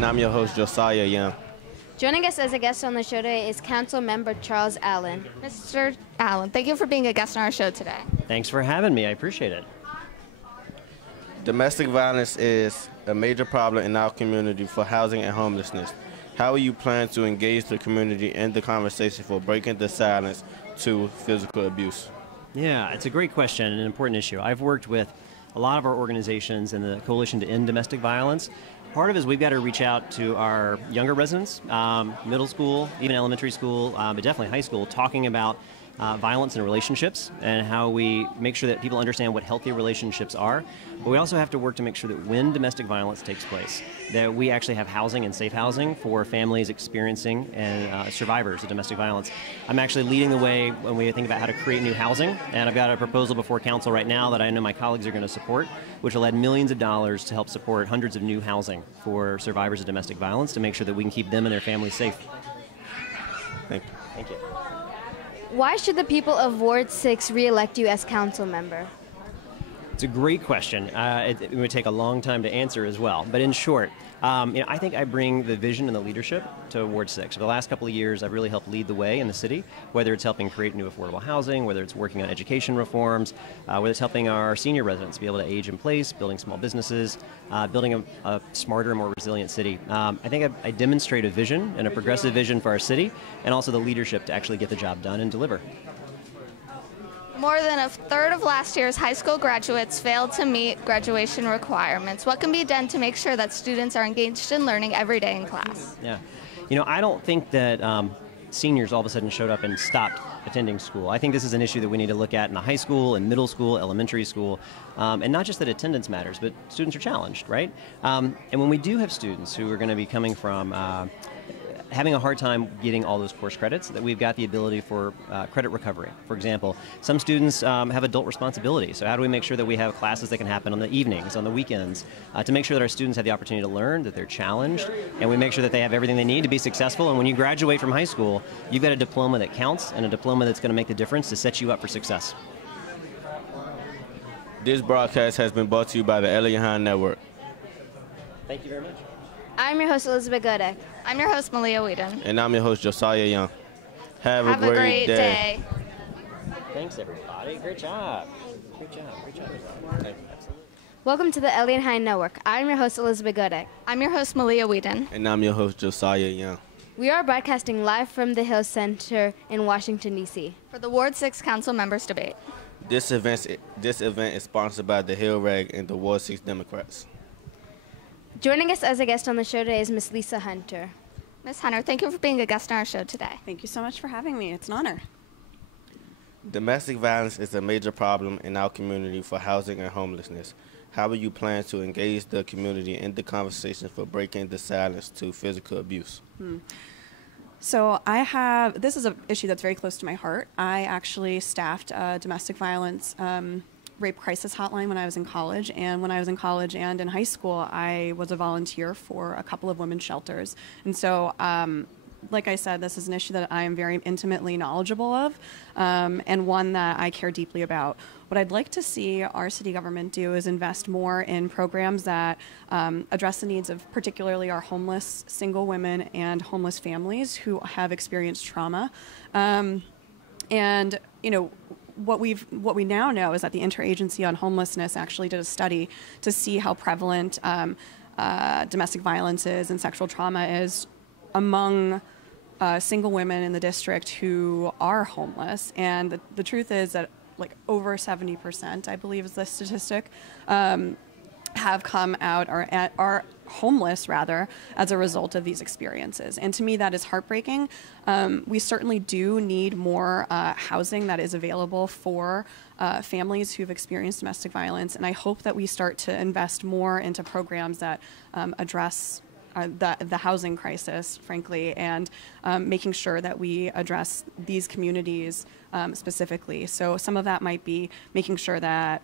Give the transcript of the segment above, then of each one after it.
And I'm your host, Josiah Young. Joining us as a guest on the show today is Council Member Charles Allen. Mr. Allen, thank you for being a guest on our show today. Thanks for having me. I appreciate it. Domestic violence is a major problem in our community for housing and homelessness. How will you plan to engage the community in the conversation for breaking the silence to physical abuse? Yeah, it's a great question and an important issue. I've worked with a lot of our organizations in the Coalition to End Domestic Violence. Part of it is we've got to reach out to our younger residents, middle school, even elementary school, but definitely high school, talking about violence in relationships and how we make sure that people understand what healthy relationships are. But we also have to work to make sure that when domestic violence takes place, that we actually have housing and safe housing for families experiencing and survivors of domestic violence. I'm actually leading the way when we think about how to create new housing, and I've got a proposal before council right now that I know my colleagues are going to support, which will add millions of dollars to help support hundreds of new housing for survivors of domestic violence to make sure that we can keep them and their families safe. Thank you. Thank you. Why should the people of Ward 6 re-elect you as council member? It's a great question. It would take a long time to answer as well. But in short, I think I bring the vision and the leadership to Ward 6. For the last couple of years, I've really helped lead the way in the city, whether it's helping create new affordable housing, whether it's working on education reforms, whether it's helping our senior residents be able to age in place, building small businesses, building a smarter, more resilient city. I think I demonstrate a vision and a progressive vision for our city, and also the leadership to actually get the job done and deliver. More than a third of last year's high school graduates failed to meet graduation requirements. What can be done to make sure that students are engaged in learning every day in class? Yeah. I don't think that seniors all of a sudden showed up and stopped attending school. I think this is an issue that we need to look at in the high school, in middle school, elementary school, and not just that attendance matters, but students are challenged, right? And when we do have students who are going to be coming from having a hard time getting all those course credits, that we've got the ability for credit recovery. For example, some students have adult responsibility, so how do we make sure that we have classes that can happen on the evenings, on the weekends, to make sure that our students have the opportunity to learn, that they're challenged, and we make sure that they have everything they need to be successful. And when you graduate from high school, you've got a diploma that counts and a diploma that's going to make the difference to set you up for success. This broadcast has been brought to you by the Eliot Hine Network. Thank you very much. I'm your host, Elizabeth Godek. I'm your host, Malia Whedon. And I'm your host, Josiah Young. Have a great day. Thanks, everybody. Great job. Great job. Great job. Absolutely. Welcome to the Eliot Hine Network. I'm your host, Elizabeth Godek. I'm your host, Malia Whedon. And I'm your host, Josiah Young. We are broadcasting live from the Hill Center in Washington, D.C. for the Ward 6 Council Members Debate. This event is sponsored by the Hill Rag and the Ward 6 Democrats. Joining us as a guest on the show today is Miss Lisa Hunter. Ms. Hunter, thank you for being a guest on our show today. Thank you so much for having me. It's an honor. Domestic violence is a major problem in our community for housing and homelessness. How will you plan to engage the community in the conversation for breaking the silence to physical abuse? So this is an issue that's very close to my heart. I actually staffed a domestic violence rape crisis hotline when I was in college, and when I was in college and in high school, I was a volunteer for a couple of women's shelters. And so, like I said, this is an issue that I am very intimately knowledgeable of, and one that I care deeply about. What I'd like to see our city government do is invest more in programs that address the needs of particularly our homeless single women and homeless families who have experienced trauma. What we now know is that the Interagency on Homelessness actually did a study to see how prevalent domestic violence is and sexual trauma is among single women in the district who are homeless. And the truth is that like over 70%, I believe is the statistic, have come out or are homeless rather as a result of these experiences. And to me, that is heartbreaking. We certainly do need more housing that is available for families who've experienced domestic violence. And I hope that we start to invest more into programs that address the housing crisis, frankly, and making sure that we address these communities specifically. So some of that might be making sure that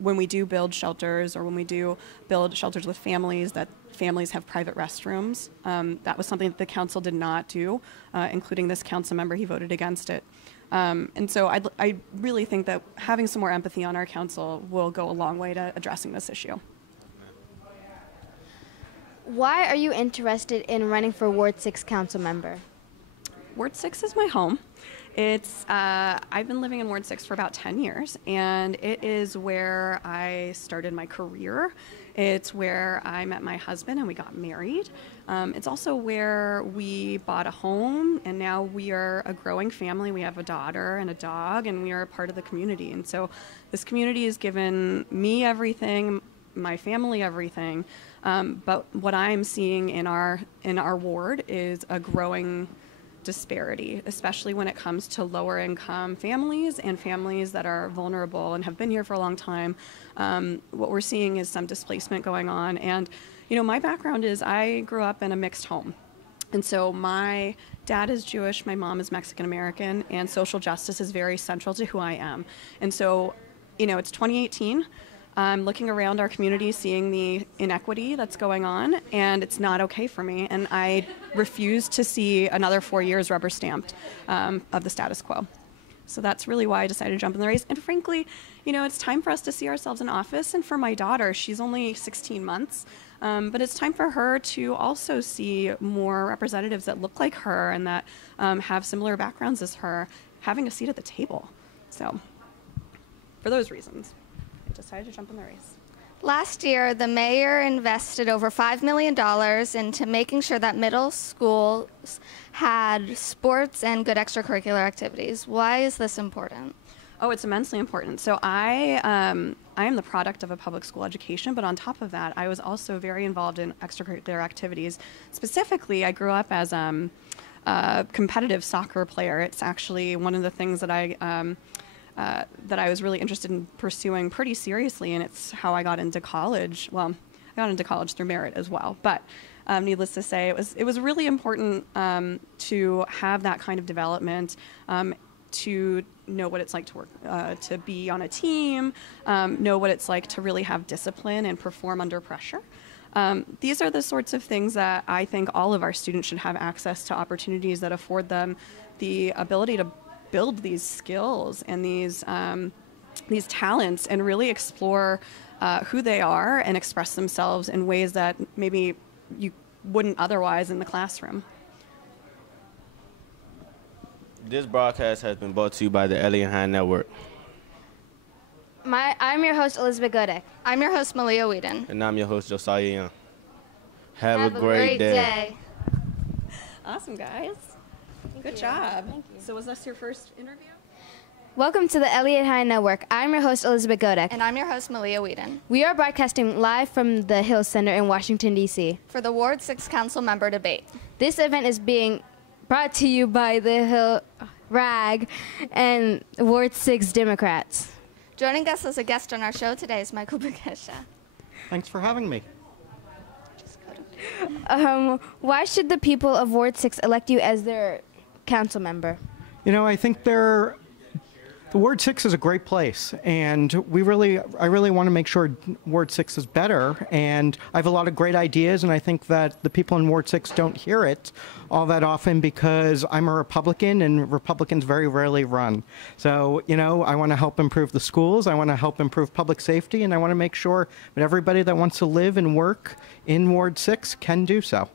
when we do build shelters or when we do build shelters with families, that families have private restrooms. That was something that the council did not do, including this council member. He voted against it. And so I really think that having some more empathy on our council will go a long way to addressing this issue. Why are you interested in running for Ward 6 council member? Ward 6 is my home. I've been living in Ward 6 for about 10 years, and it is where I started my career. It's where I met my husband and we got married. It's also where we bought a home, and now we are a growing family. We have a daughter and a dog, and we are a part of the community. And so this community has given me everything, my family everything. But what I'm seeing in our ward is a growing disparity, especially when it comes to lower income families and families that are vulnerable and have been here for a long time. What we're seeing is some displacement going on. And, my background is I grew up in a mixed home. And so my dad is Jewish, my mom is Mexican American, and social justice is very central to who I am. And so, it's 2018. I'm looking around our community, seeing the inequity that's going on, and it's not okay for me. And I refuse to see another 4 years rubber stamped of the status quo. So that's really why I decided to jump in the race. And frankly, it's time for us to see ourselves in office. And for my daughter, she's only 16 months, but it's time for her to also see more representatives that look like her and that have similar backgrounds as her having a seat at the table. So for those reasons, I decided to jump in the race. Last year, the mayor invested over $5 million into making sure that middle schools had sports and good extracurricular activities. Why is this important? Oh, it's immensely important. So I am the product of a public school education, but on top of that, I was also very involved in extracurricular activities. Specifically, I grew up as a competitive soccer player. It's actually one of the things that I was really interested in pursuing pretty seriously, and it's how I got into college. Well, I got into college through merit as well, but needless to say, it was really important to have that kind of development, to know what it's like to work, to be on a team, know what it's like to really have discipline and perform under pressure. These are the sorts of things that I think all of our students should have access to, opportunities that afford them the ability to build these skills and these talents and really explore who they are and express themselves in ways that maybe you wouldn't otherwise in the classroom. This broadcast has been brought to you by the Eliot Hine Network. I'm your host, Elizabeth Godek. I'm your host, Malia Whedon. And I'm your host, Josiah Young. Have a great day. Awesome, guys. Good job. Thank you. So was this your first interview? Welcome to the Eliot Hine Network. I'm your host, Elizabeth Godek. And I'm your host, Malia Whedon. We are broadcasting live from the Hill Center in Washington, D.C. for the Ward 6 Council Member Debate. This event is being brought to you by the Hill RAG and Ward 6 Democrats. Joining us as a guest on our show today is Michael Bekesha. Thanks for having me. Why should the people of Ward 6 elect you as their council member? I think the Ward 6 is a great place, and I really want to make sure Ward 6 is better, and I have a lot of great ideas, and I think that the people in Ward 6 don't hear it all that often because I'm a Republican, and Republicans very rarely run. So, I want to help improve the schools, I want to help improve public safety, and I want to make sure that everybody that wants to live and work in Ward 6 can do so.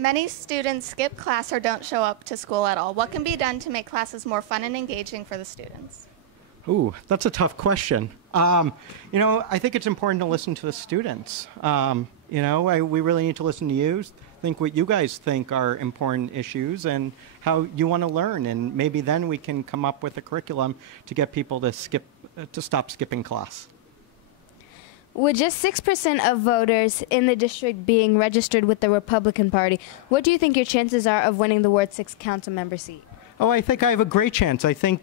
Many students skip class or don't show up to school at all. What can be done to make classes more fun and engaging for the students? Ooh, that's a tough question. I think it's important to listen to the students. We really need to listen to you, think what you guys think are important issues and how you want to learn. And maybe then we can come up with a curriculum to get people to stop skipping class. With just 6% of voters in the district being registered with the Republican Party, what do you think your chances are of winning the Ward 6 council member seat? Oh, I think I have a great chance. I think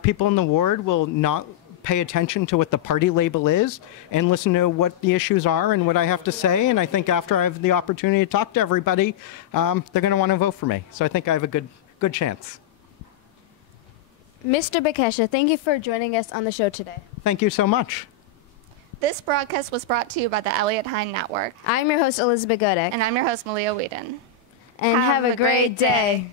people in the ward will not pay attention to what the party label is and listen to what the issues are and what I have to say. And I think after I have the opportunity to talk to everybody, they're going to want to vote for me. So I think I have a good chance. Mr. Bekesha, thank you for joining us on the show today. Thank you so much. This broadcast was brought to you by the Eliot Hine Network. I'm your host, Elizabeth Godek. And I'm your host, Malia Whedon. And have a great day.